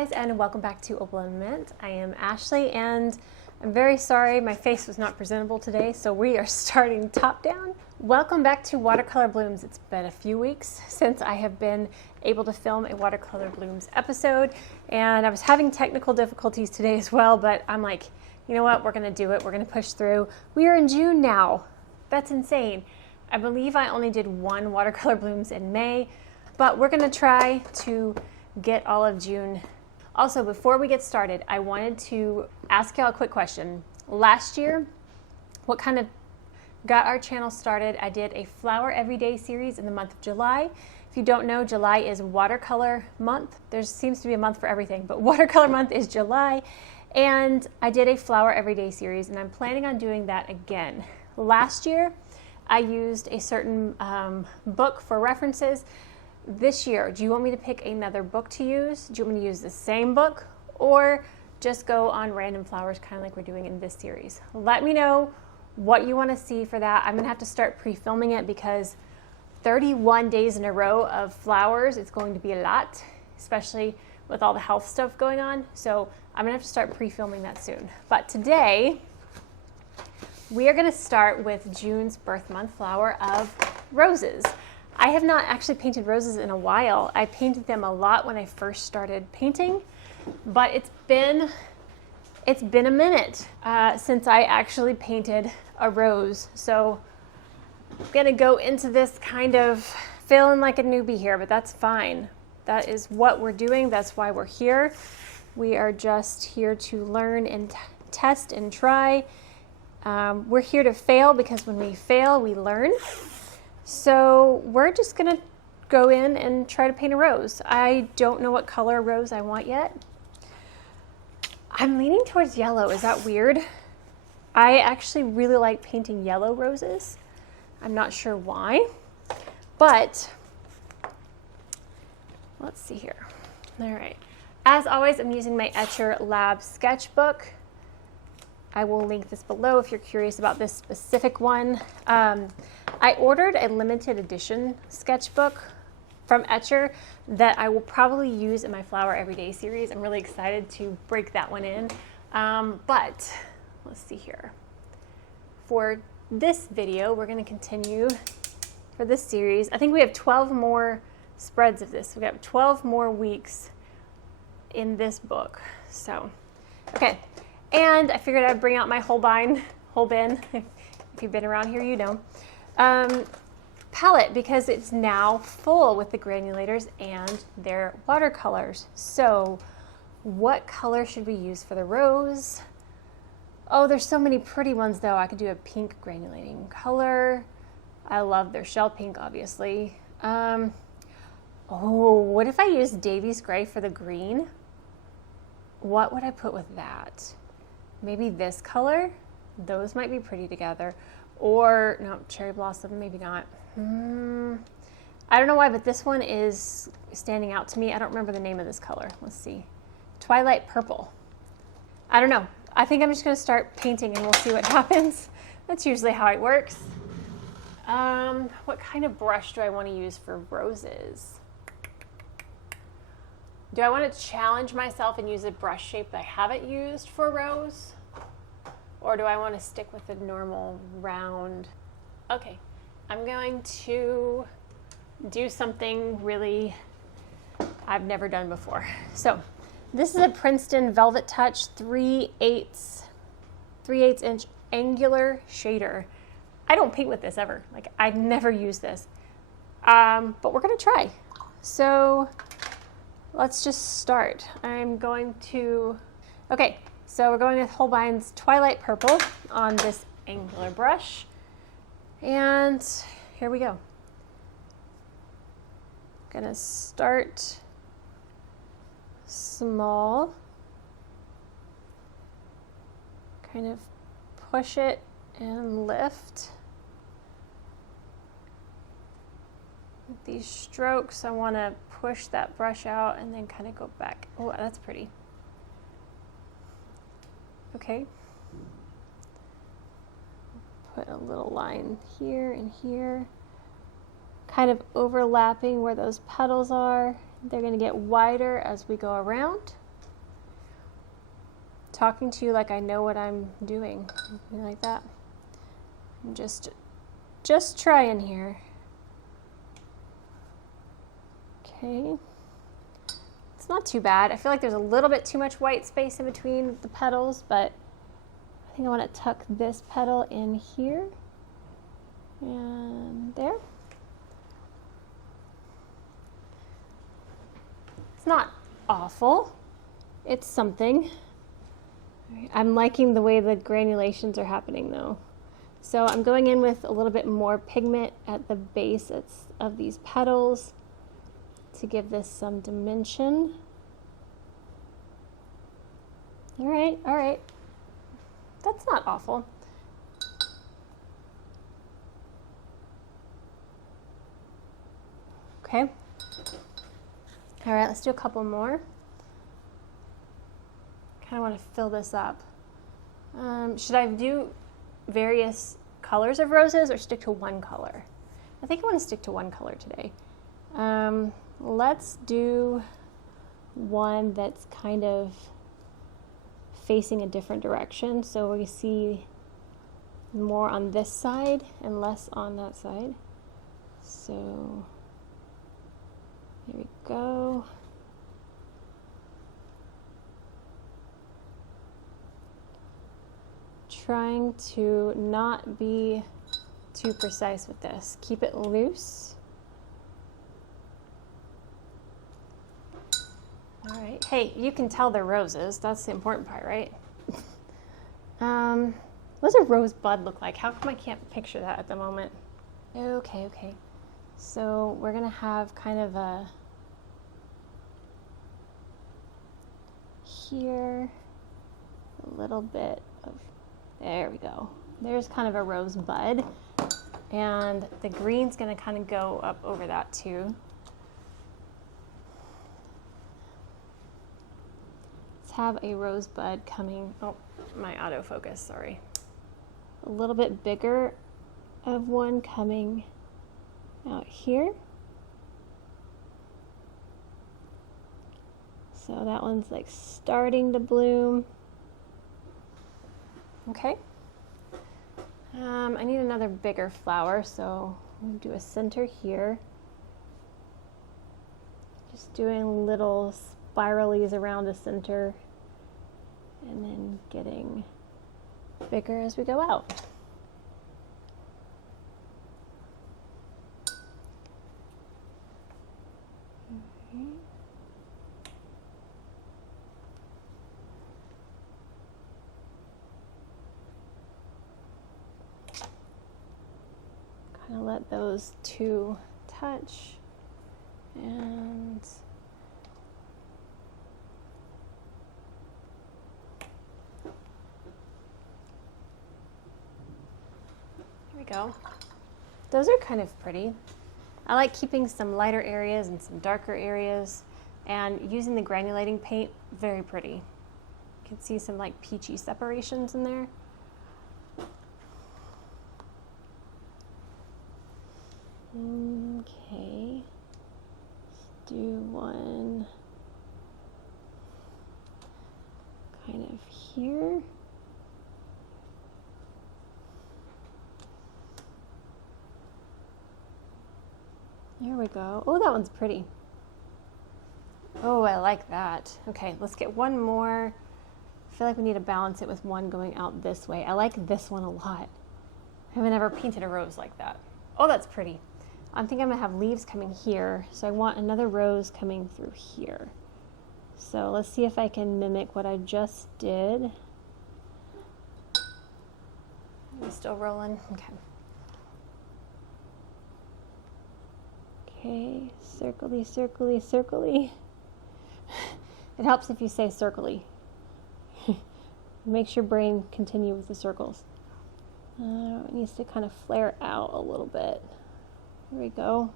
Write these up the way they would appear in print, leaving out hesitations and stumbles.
guys, and welcome back to Opal&Mint. I am Ashley, and I'm very sorry my face was not presentable today, so we are starting top down. Welcome back to Watercolor Blooms. It's been a few weeks since I have been able to film a Watercolor Blooms episode, and I was having technical difficulties today as well, but I'm like, you know what, we're gonna do it, we're gonna push through. We are in June now. That's insane. I believe I only did one Watercolor Blooms in May, but we're gonna try to get all of June. Also, before we get started, I wanted to ask y'all a quick question. Last year, what kind of got our channel started, I did a flower everyday series in the month of July. If you don't know, July is watercolor month. There seems to be a month for everything, but watercolor month is July. And I did a flower everyday series, and I'm planning on doing that again. Last year, I used a certain book for references. This year, do you want me to pick another book to use? Do you want me to use the same book, or just go on random flowers, kind of like we're doing in this series? Let me know what you want to see for that. I'm gonna have to start pre-filming it because 31 days in a row of flowers, it's going to be a lot, especially with all the health stuff going on. So I'm gonna have to start pre-filming that soon. But today, we are gonna start with June's birth month flower of roses. I have not actually painted roses in a while. I painted them a lot when I first started painting, but it's been a minute since I actually painted a rose. So I'm gonna go into this kind of feeling like a newbie here, but that's fine. That is what we're doing. That's why we're here. We are just here to learn and test and try. We're here to fail because when we fail, we learn. So we're just gonna go in and try to paint a rose. I don't know what color rose I want yet. I'm leaning towards yellow. Is that weird? I actually really like painting yellow roses. I'm not sure why, but let's see here. All right. As always, I'm using my Etcher Lab Sketchbook. I will link this below if you're curious about this specific one. I ordered a limited edition sketchbook from Etcher that I will probably use in my Flower Everyday series. I'm really excited to break that one in. But let's see here. For this video, we're going to continue for this series. I think we have 12 more spreads of this. We have 12 more weeks in this book. So, okay. And I figured I'd bring out my whole bin. If you've been around here, you know. Palette, because it's now full with the granulators and their watercolors. So what color should we use for the rose? Oh, there's so many pretty ones though. I could do a pink granulating color. I love their shell pink, obviously. Oh, what if I use Davy's Gray for the green? What would I put with that? Maybe this color? Those might be pretty together. Or, no, Cherry Blossom, maybe not. I don't know why, but this one is standing out to me. I don't remember the name of this color. Let's see. Twilight Purple. I don't know. I think I'm just going to start painting and we'll see what happens. That's usually how it works. What kind of brush do I want to use for roses? Do I want to challenge myself and use a brush shape that I haven't used for a rose? Or do I want to stick with the normal round? Okay, I'm going to do something really I've never done before. So this is a Princeton Velvet Touch 3/8 inch angular shader. I don't paint with this ever. Like, I've never used this. But we're gonna try. So let's just start. I'm going to, okay. So we're going with Holbein's Twilight Purple on this angular brush. And here we go. Gonna start small. Kind of push it and lift. With these strokes, I wanna push that brush out and then kind of go back. Oh, that's pretty. Okay, put a little line here and here, kind of overlapping where those petals are. They're going to get wider as we go around. talking to you like I know what I'm doing. Like that. I'm just trying here. Okay. It's not too bad. I feel like there's a little bit too much white space in between the petals, but I think I want to tuck this petal in here and there. It's not awful. It's something. I'm liking the way the granulations are happening though. So I'm going in with a little bit more pigment at the base of these petals to give this some dimension. All right. That's not awful. Okay. All right, let's do a couple more. Kind of want to fill this up. Should I do various colors of roses or stick to one color? I think I want to stick to one color today. Let's do one that's kind of facing a different direction, so we see more on this side and less on that side. So here we go. Trying to not be too precise with this. Keep it loose. All right. Hey, you can tell they're roses. That's the important part, right? What does a rose bud look like? How come I can't picture that at the moment? Okay. So we're gonna have kind of a here, a little bit of, there we go. There's kind of a rose bud, and the green's gonna kind of go up over that too. Let's have a rose bud coming, oh, my autofocus, sorry. A little bit bigger of one coming out here. So that one's like starting to bloom. Okay. I need another bigger flower, so we'll do a center here. Just doing little spiralies around the center and then getting bigger as we go out. Kind of let those two touch, and here we go. Those are kind of pretty. I like keeping some lighter areas and some darker areas, and using the granulating paint, very pretty. You can see some like peachy separations in there. Okay, let's do one kind of here. There we go. Oh, that one's pretty. Oh, I like that. Okay, let's get one more. I feel like we need to balance it with one going out this way. I like this one a lot. I haven't ever painted a rose like that. Oh, that's pretty. I think I'm gonna have leaves coming here, so I want another rose coming through here. So let's see if I can mimic what I just did. Are we still rolling? Okay. Okay, circly, circly, circly. It helps if you say circly. Makes your brain continue with the circles. It needs to kind of flare out a little bit. There we go.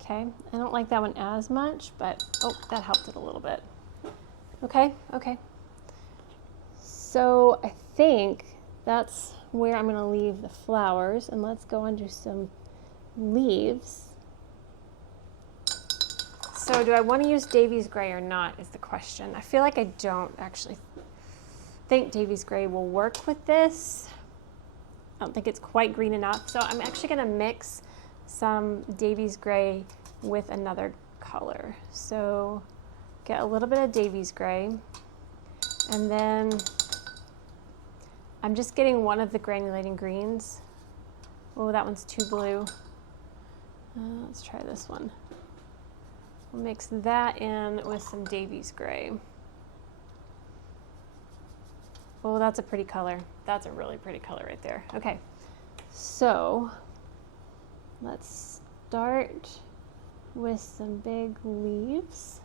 Okay, I don't like that one as much, but oh, that helped it a little bit. Okay. So I think that's where I'm going to leave the flowers, and let's go on to some leaves. So do I want to use Davies Gray or not is the question. I feel like I don't actually think Davies Gray will work with this. I don't think it's quite green enough. So I'm actually going to mix some Davies Gray with another color. So get a little bit of Davies Gray, and then I'm just getting one of the granulating greens. Oh, that one's too blue. Let's try this one. We'll mix that in with some Davies Gray. Oh, that's a pretty color. That's a really pretty color right there. Okay, so let's start with some big leaves.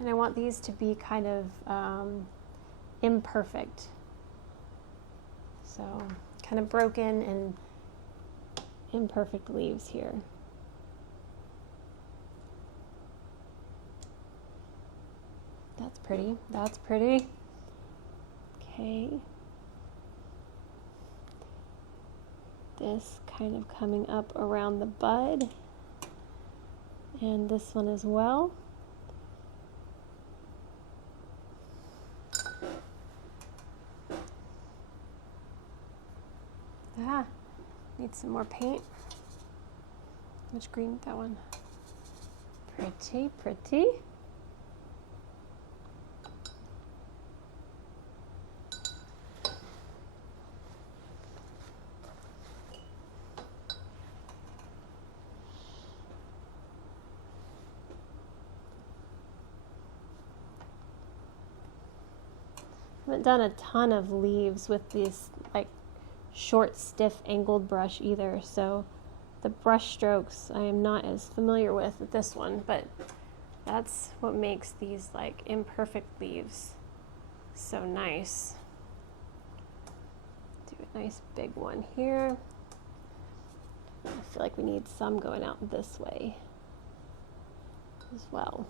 And I want these to be kind of imperfect. So kind of broken and imperfect leaves here. That's pretty. That's pretty. Okay. This kind of coming up around the bud. And this one as well. Need some more paint. Much green with that one. Pretty, pretty. I haven't done a ton of leaves with these like short, stiff, angled brush either, so the brush strokes I am not as familiar with this one, but that's what makes these like imperfect leaves so nice. Do a nice big one here. I feel like we need some going out this way as well.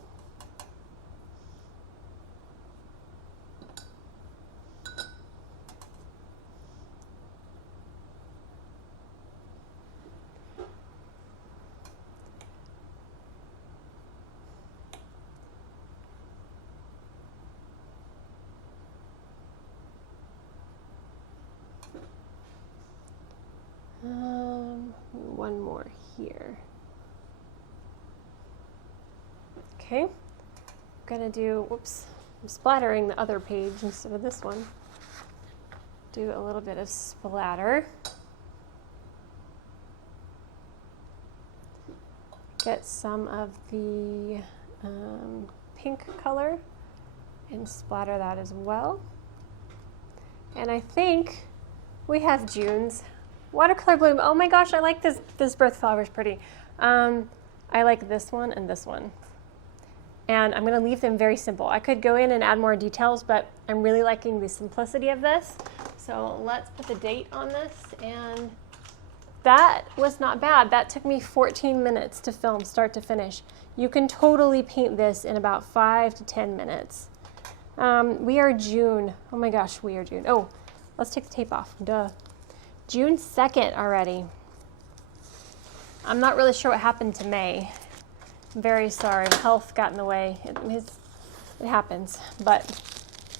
One more here. Okay, I'm gonna do, whoops, I'm splattering the other page instead of this one. Do a little bit of splatter. Get some of the pink color and splatter that as well. And I think we have June's Watercolor Bloom. Oh my gosh, I like this. This birth flower is pretty. I like this one and this one. And I'm going to leave them very simple. I could go in and add more details, but I'm really liking the simplicity of this. So let's put the date on this. And that was not bad. That took me 14 minutes to film, start to finish. You can totally paint this in about 5 to 10 minutes. We are June. Oh my gosh, we are June. Oh, let's take the tape off. Duh. June 2nd already. I'm not really sure what happened to May. I'm very sorry. Health got in the way. It happens. But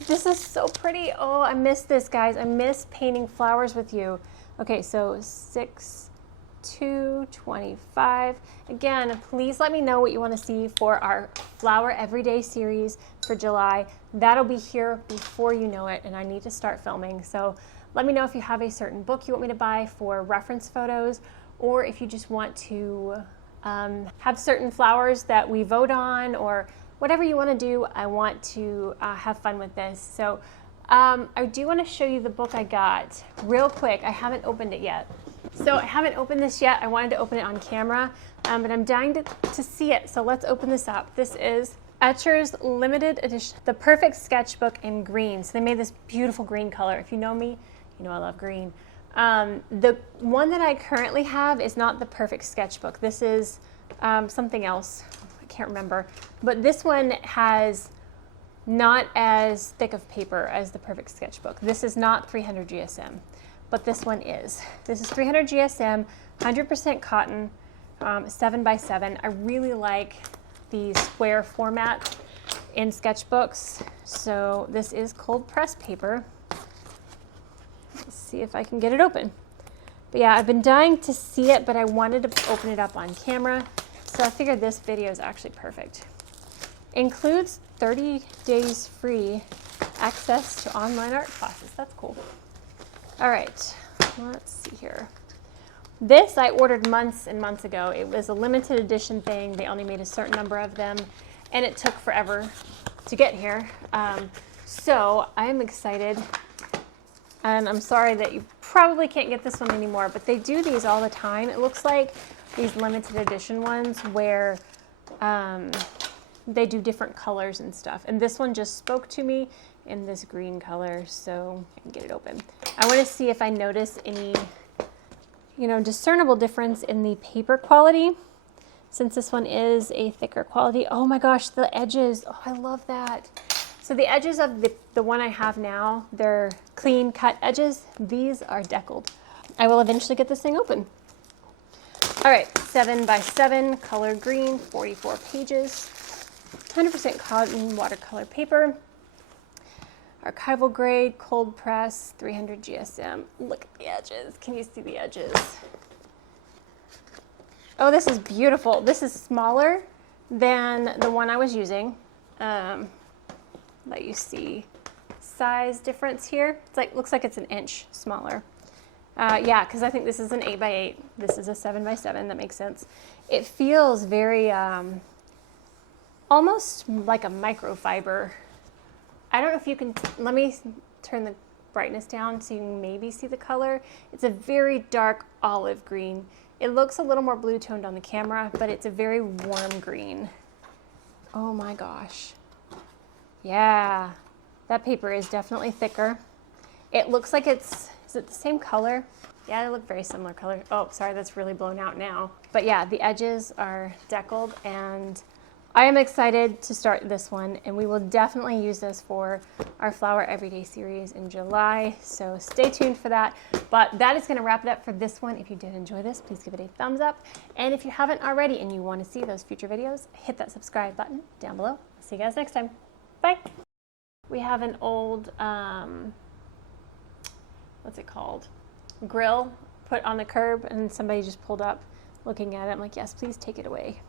this is so pretty. Oh, I miss this, guys. I miss painting flowers with you. Okay, so 6/2/25. Again, please let me know what you want to see for our Flower Everyday series for July. That'll be here before you know it, and I need to start filming. So let me know if you have a certain book you want me to buy for reference photos, or if you just want to have certain flowers that we vote on, or whatever you want to do. I want to have fun with this. So I do want to show you the book I got real quick. I haven't opened it yet. So I haven't opened this yet. I wanted to open it on camera, but I'm dying to see it. So let's open this up. This is Etcher's limited edition, The Perfect Sketchbook in green. So they made this beautiful green color. If you know me, you know I love green. The one that I currently have is not The Perfect Sketchbook. This is something else. I can't remember. But this one has not as thick of paper as The Perfect Sketchbook. This is not 300 GSM, but this one is. This is 300 GSM, 100% cotton, 7x7. I really like the square format in sketchbooks. So this is cold press paper. Let's see if I can get it open. But yeah, I've been dying to see it, but I wanted to open it up on camera. So I figured this video is actually perfect. Includes 30 days free access to online art classes. That's cool. All right, let's see here. This I ordered months and months ago. It was a limited edition thing. They only made a certain number of them, and it took forever to get here. So I'm excited, and I'm sorry that you probably can't get this one anymore, but they do these all the time. It looks like these limited edition ones where they do different colors and stuff. And this one just spoke to me in this green color, so I can get it open. I want to see if I notice any, discernible difference in the paper quality, since this one is a thicker quality. Oh my gosh, the edges. Oh, I love that. So the edges of the one I have now, they're clean cut edges. These are deckled. I will eventually get this thing open. All right, 7x7 color green, 44 pages, 100% cotton watercolor paper, archival grade, cold press, 300 GSM. Look at the edges. Can you see the edges? Oh, this is beautiful. This is smaller than the one I was using. Let you see size difference here. It's like, looks like it's an inch smaller. Yeah, because I think this is an 8x8. This is a 7x7. That makes sense. It feels very, almost like a microfiber. I don't know if you can, let me turn the brightness down so you can maybe see the color. It's a very dark olive green. It looks a little more blue toned on the camera, but it's a very warm green. Oh my gosh. Yeah, that paper is definitely thicker. It looks like is it the same color? Yeah, they look very similar color. Oh, sorry, that's really blown out now. But yeah, the edges are deckled, and I am excited to start this one, and we will definitely use this for our Flower Everyday series in July, so stay tuned for that. But that is going to wrap it up for this one. If you did enjoy this, please give it a thumbs up, and if you haven't already and you want to see those future videos, hit that subscribe button down below. I'll see you guys next time. Bye. We have an old, what's it called? Grill put on the curb, and somebody just pulled up looking at it. I'm like, yes, please take it away.